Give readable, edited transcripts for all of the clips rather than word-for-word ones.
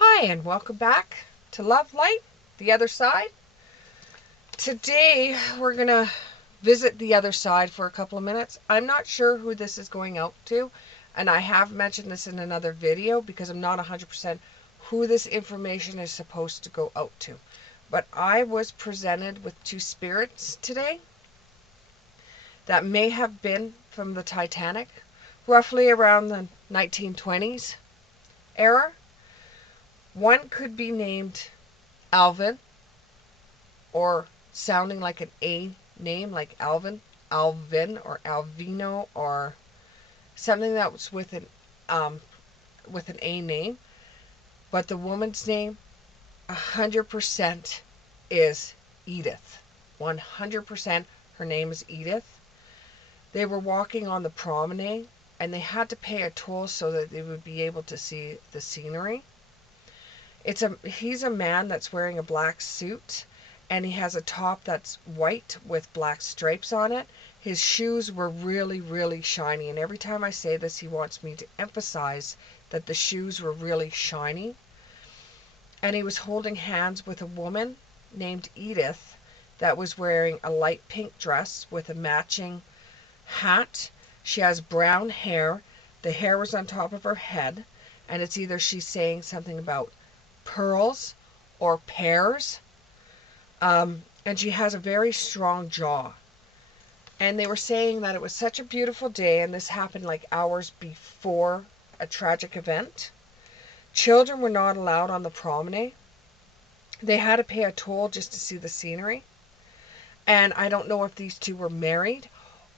Hi, and welcome back to Love Light, the other side. Today, we're going to visit the other side for a couple of minutes. I'm not sure who this is going out to, and I have mentioned this in another video because I'm not 100% who this information is supposed to go out to. But I was presented with two spirits today that may have been from the Titanic, roughly around the 1920s era. One could be named Alvin, or sounding like an A name, like Alvin or Alvino, or something that was with an A name. But the woman's name 100% is Edith. 100% her name is Edith. They were walking on the promenade and they had to pay a toll so that they would be able to see the scenery. He's a man that's wearing a black suit, and he has a top that's white with black stripes on it. His shoes were really, really shiny, and every time I say this, he wants me to emphasize that the shoes were really shiny. And he was holding hands with a woman named Edith that was wearing a light pink dress with a matching hat. She has brown hair. The hair was on top of her head, and it's either she's saying something about pearls or pears. And she has a very strong jaw. And they were saying that it was such a beautiful day, and this happened like hours before a tragic event. Children were not allowed on the promenade. They had to pay a toll just to see the scenery. And I don't know if these two were married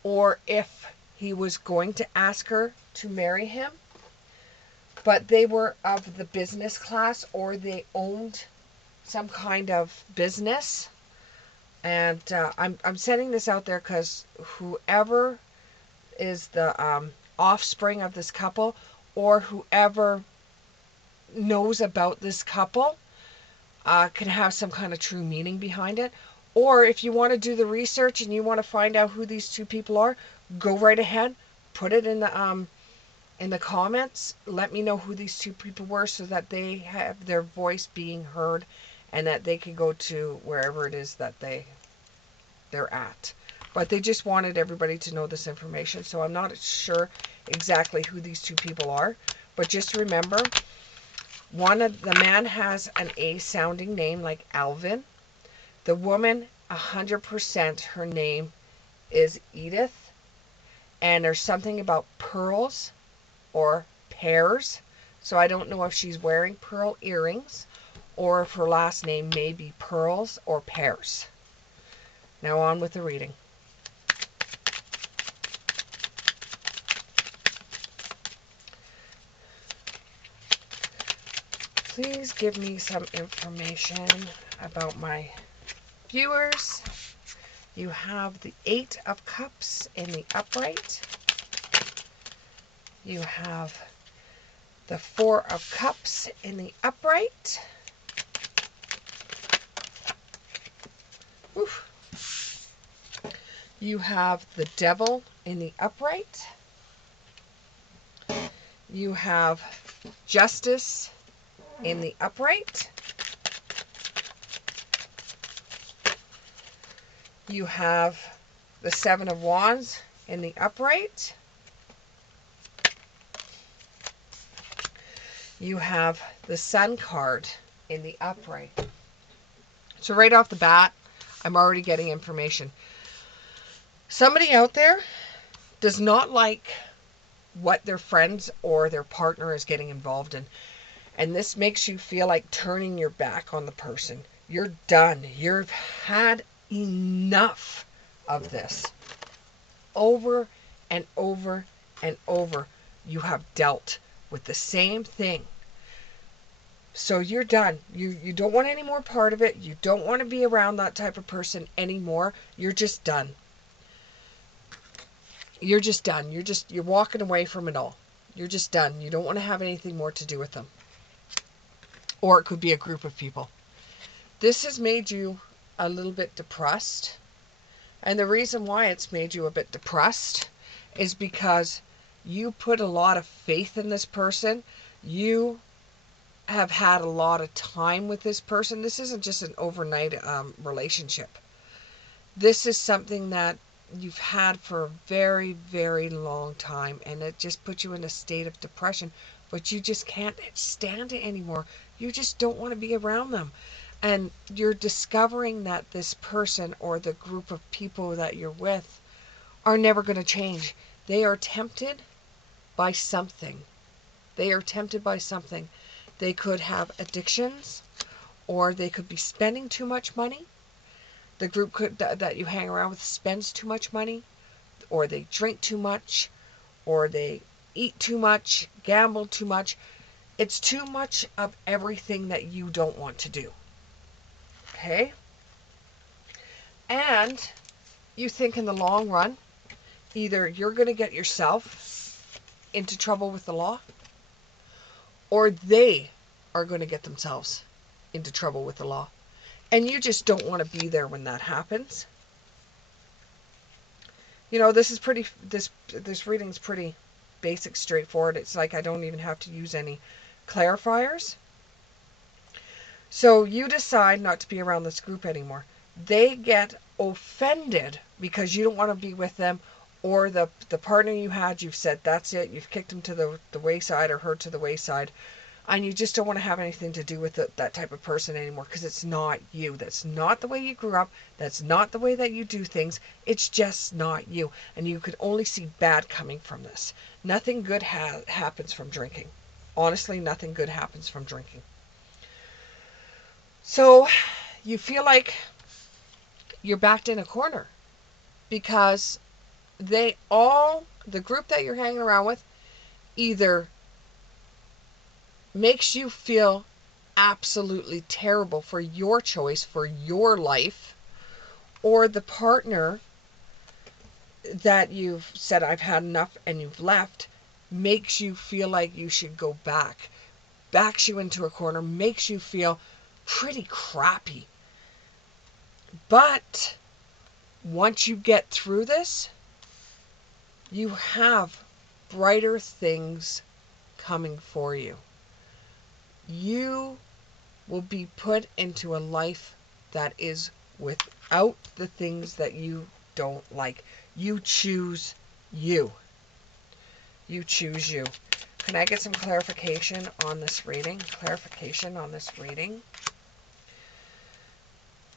or if he was going to ask her to marry him. But they were of the business class, or they owned some kind of business. And I'm sending this out there because whoever is the offspring of this couple, or whoever knows about this couple, can have some kind of true meaning behind it. Or if you want to do the research and you want to find out who these two people are, go right ahead. Put it in the comments. Let me know who these two people were so that they have their voice being heard, and that they can go to wherever it is that they're at. But they just wanted everybody to know this information, so I'm not sure exactly who these two people are. But just remember, the man has an A sounding name like Alvin. The woman, 100% her name is Edith. And there's something about pearls or pears. So I don't know if she's wearing pearl earrings or if her last name may be Pearls or Pears. Now on with the reading. Please give me some information about my viewers. You have the Eight of Cups in the upright. You have the Four of Cups in the upright. Oof. You have the Devil in the upright. You have Justice in the upright. You have the Seven of Wands in the upright. You have the Sun card in the upright. So right off the bat, I'm already getting information. Somebody out there does not like what their friends or their partner is getting involved in. And this makes you feel like turning your back on the person. You're done. You've had enough of this. Over and over and over, you have dealt with the same thing. So you're done. You don't want any more part of it. You don't want to be around that type of person anymore. You're just done. You're just done. You're walking away from it all. You're just done. You don't want to have anything more to do with them. Or it could be a group of people. This has made you a little bit depressed. And the reason why it's made you a bit depressed is because you put a lot of faith in this person. You have had a lot of time with this person. This isn't just an overnight relationship. This is something that you've had for a very, very long time, and it just puts you in a state of depression, but you just can't stand it anymore. You just don't want to be around them. And you're discovering that this person or the group of people that you're with are never going to change. They are tempted by something. They are tempted by something. They could have addictions, or they could be spending too much money. The group that you hang around with spends too much money, or they drink too much, or they eat too much, gamble too much. It's too much of everything that you don't want to do. Okay? And you think in the long run, either you're going to get yourself into trouble with the law, or they are going to get themselves into trouble with the law. And you just don't want to be there when that happens. You know, this reading's pretty basic, straightforward. It's like I don't even have to use any clarifiers. So you decide not to be around this group anymore. They get offended because you don't want to be with them, or the partner you had, you've said that's it, you've kicked him to the wayside or her to the wayside, and you just don't want to have anything to do with that type of person anymore because it's not you. That's not the way you grew up. That's not the way that you do things. It's just not you. And you could only see bad coming from this. Nothing good happens from drinking. Honestly, nothing good happens from drinking. So you feel like you're backed in a corner because the group that you're hanging around with either makes you feel absolutely terrible for your choice, for your life, or the partner that you've said, I've had enough, and you've left, makes you feel like you should go back, backs you into a corner, makes you feel pretty crappy. But once you get through this, you have brighter things coming for you. You will be put into a life that is without the things that you don't like. You choose you. You choose you. Can I get some clarification on this reading? Clarification on this reading.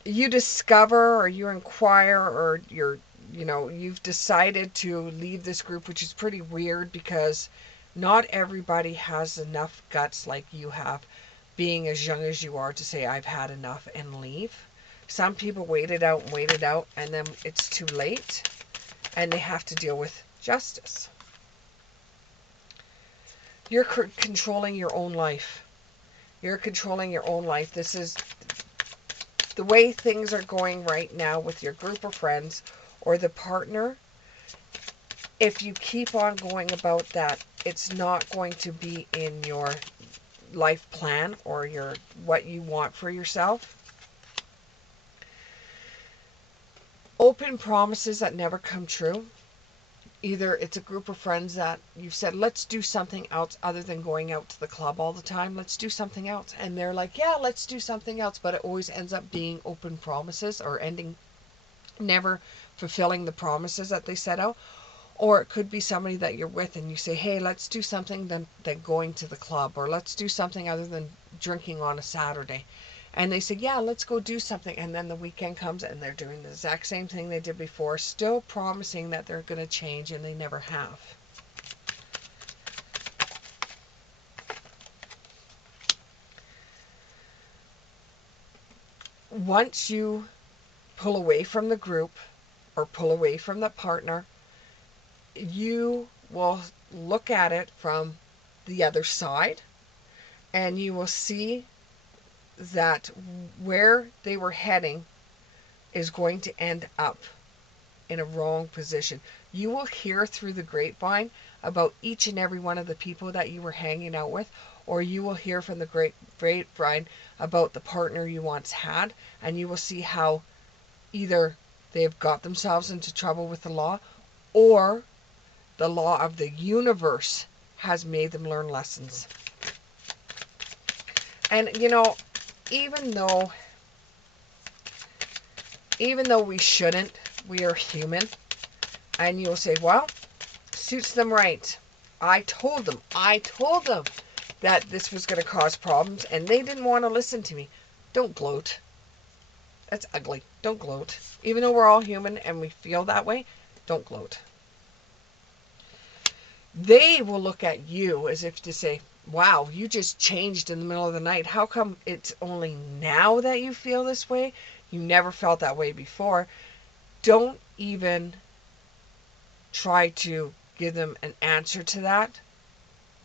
You discover, or you inquire, or you've decided to leave this group, which is pretty weird because not everybody has enough guts like you have, being as young as you are, to say I've had enough and leave. Some people wait it out, and then it's too late and they have to deal with justice. You're controlling your own life. You're controlling your own life. This is the way things are going right now with your group of friends or the partner. If you keep on going about that, it's not going to be in your life plan or what you want for yourself. Open promises that never come true. Either it's a group of friends that you've said, let's do something else other than going out to the club all the time. Let's do something else. And they're like, yeah, let's do something else. But it always ends up being open promises or never fulfilling the promises that they set out. Or it could be somebody that you're with and you say, hey, let's do something than going to the club, or let's do something other than drinking on a Saturday. And they say, yeah, let's go do something. And then the weekend comes and they're doing the exact same thing they did before, still promising that they're going to change, and they never have. Once you pull away from the group or pull away from the partner, you will look at it from the other side, and you will see that where they were heading is going to end up in a wrong position. You will hear through the grapevine about each and every one of the people that you were hanging out with, or you will hear from the grapevine about the partner you once had, and you will see how either they've got themselves into trouble with the law, or the law of the universe has made them learn lessons. And even though we shouldn't, we are human. And you'll say, well, suits them right. I told them that this was going to cause problems, and they didn't want to listen to me. Don't gloat. That's ugly. Don't gloat. Even though we're all human and we feel that way, don't gloat. They will look at you as if to say, wow, you just changed in the middle of the night. How come it's only now that you feel this way? You never felt that way before. Don't even try to give them an answer to that.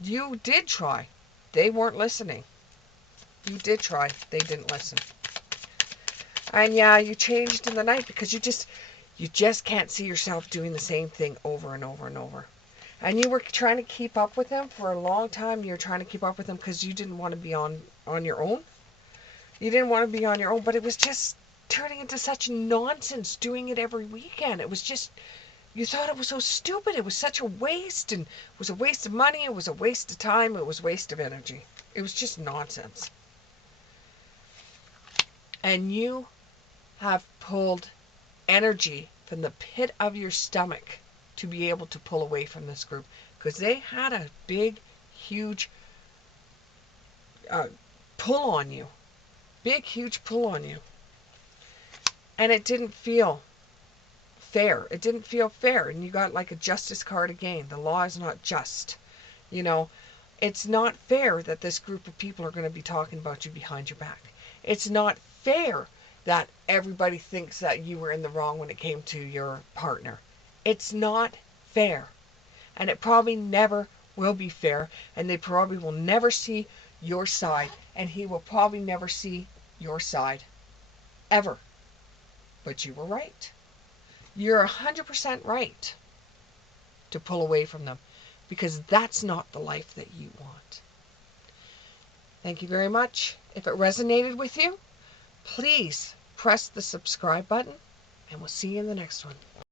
You did try. They weren't listening. You did try. They didn't listen. And yeah, you changed in the night because you just can't see yourself doing the same thing over and over and over. And you were trying to keep up with them for a long time. You were trying to keep up with them because you didn't want to be on your own. You didn't want to be on your own, but it was just turning into such nonsense doing it every weekend. It was just, you thought it was so stupid. It was such a waste, and it was a waste of money. It was a waste of time. It was a waste of energy. It was just nonsense. And you have pulled energy from the pit of your stomach to be able to pull away from this group, because they had a big, huge pull on you. Big, huge pull on you. And it didn't feel fair. It didn't feel fair. And you got like a justice card again. The law is not just. It's not fair that this group of people are going to be talking about you behind your back. It's not fair that everybody thinks that you were in the wrong when it came to your partner. It's not fair. And it probably never will be fair. And they probably will never see your side. And he will probably never see your side. Ever. But you were right. You're 100% right to pull away from them, because that's not the life that you want. Thank you very much. If it resonated with you, please press the subscribe button, and we'll see you in the next one.